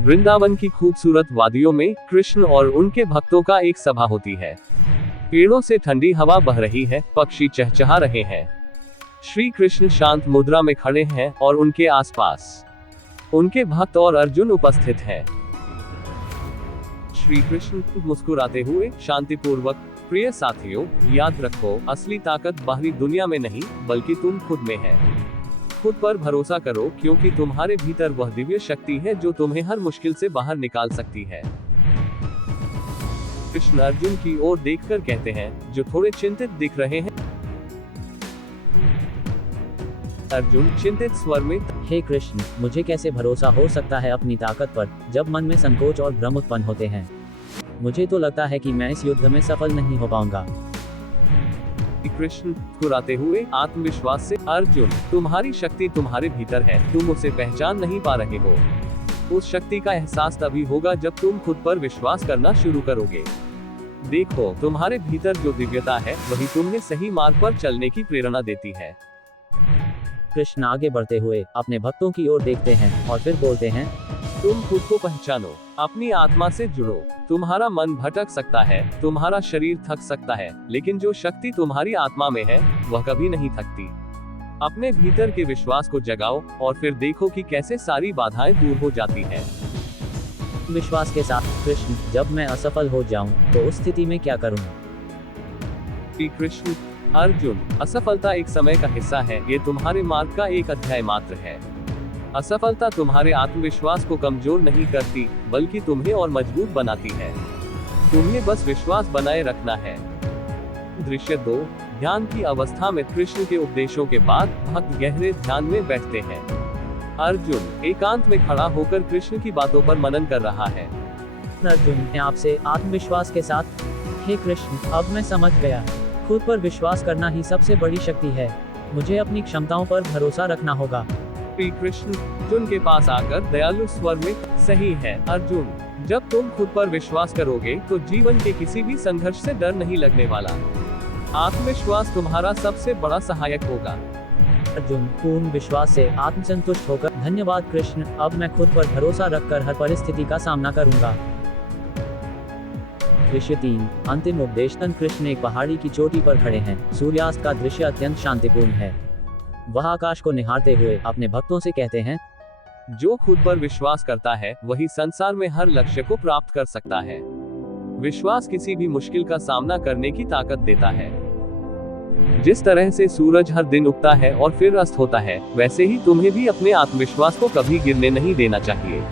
वृंदावन की खूबसूरत वादियों में कृष्ण और उनके भक्तों का एक सभा होती है। पेड़ों से ठंडी हवा बह रही है, पक्षी चहचहा रहे हैं। श्री कृष्ण शांत मुद्रा में खड़े हैं और उनके आसपास उनके भक्त और अर्जुन उपस्थित हैं। श्री कृष्ण मुस्कुराते हुए शांतिपूर्वक, प्रिय साथियों, याद रखो, असली ताकत बाहरी दुनिया में नहीं बल्कि तुम खुद में है। खुद पर भरोसा करो, क्योंकि तुम्हारे भीतर वह दिव्य शक्ति है जो तुम्हें हर मुश्किल से बाहर निकाल सकती है। कृष्ण अर्जुन की ओर देखकर कहते हैं, जो थोड़े चिंतित दिख रहे हैं। अर्जुन चिंतित स्वर में, हे कृष्ण, मुझे कैसे भरोसा हो सकता है अपनी ताकत पर, जब मन में संकोच और भ्रम उत्पन्न होते हैं। मुझे तो लगता है कि मैं इस युद्ध में सफल नहीं हो पाऊंगा। कृष्ण मुस्कुराते हुए आत्मविश्वास से, अर्जुन, तुम्हारी शक्ति तुम्हारे भीतर है, तुम उसे पहचान नहीं पा रहे हो। उस शक्ति का एहसास तभी होगा जब तुम खुद पर विश्वास करना शुरू करोगे। देखो, तुम्हारे भीतर जो दिव्यता है वही तुम्हें सही मार्ग पर चलने की प्रेरणा देती है। कृष्ण आगे बढ़ते हुए अपने भक्तों की ओर देखते हैं और फिर बोलते हैं, तुम खुद को पहचानो, अपनी आत्मा से जुड़ो। तुम्हारा मन भटक सकता है, तुम्हारा शरीर थक सकता है, लेकिन जो शक्ति तुम्हारी आत्मा में है वह कभी नहीं थकती। अपने भीतर के विश्वास को जगाओ और फिर देखो कि कैसे सारी बाधाएं दूर हो जाती हैं। विश्वास के साथ, कृष्ण, जब मैं असफल हो जाऊं तो उस स्थिति में क्या करूं? श्री कृष्ण, अर्जुन, असफलता एक समय का हिस्सा है, ये तुम्हारे मार्ग का एक अध्याय मात्र है। असफलता तुम्हारे आत्मविश्वास को कमजोर नहीं करती, बल्कि तुम्हें और मजबूत बनाती है। तुम्हें बस विश्वास बनाए रखना है। दृश्य 2, ध्यान की अवस्था में कृष्ण के उपदेशों के बाद भक्त गहरे ध्यान में बैठते हैं। अर्जुन एकांत में खड़ा होकर कृष्ण की बातों पर मनन कर रहा है। अर्जुन आपसे आत्मविश्वास के साथ, हे कृष्ण, अब मैं समझ गया, खुद पर विश्वास करना ही सबसे बड़ी शक्ति है। मुझे अपनी क्षमताओं पर भरोसा रखना होगा। श्री कृष्ण अर्जुन के पास आकर दयालु स्वर में, सही है अर्जुन, जब तुम खुद पर विश्वास करोगे तो जीवन के किसी भी संघर्ष से डर नहीं लगने वाला। आत्मविश्वास तुम्हारा सबसे बड़ा सहायक होगा। अर्जुन पूर्ण विश्वास से आत्मसंतुष्ट होकर, धन्यवाद कृष्ण, अब मैं खुद पर भरोसा रखकर हर परिस्थिति का सामना करूंगा। दृश्य 3, अंतिम उपदेश। कृष्ण एक पहाड़ी की चोटी पर खड़े हैं। सूर्यास्त का दृश्य अत्यंत शांतिपूर्ण है। वह आकाश को निहारते हुए अपने भक्तों से कहते हैं, जो खुद पर विश्वास करता है वही संसार में हर लक्ष्य को प्राप्त कर सकता है। विश्वास किसी भी मुश्किल का सामना करने की ताकत देता है। जिस तरह से सूरज हर दिन उगता है और फिर अस्त होता है, वैसे ही तुम्हें भी अपने आत्मविश्वास को कभी गिरने नहीं देना चाहिए।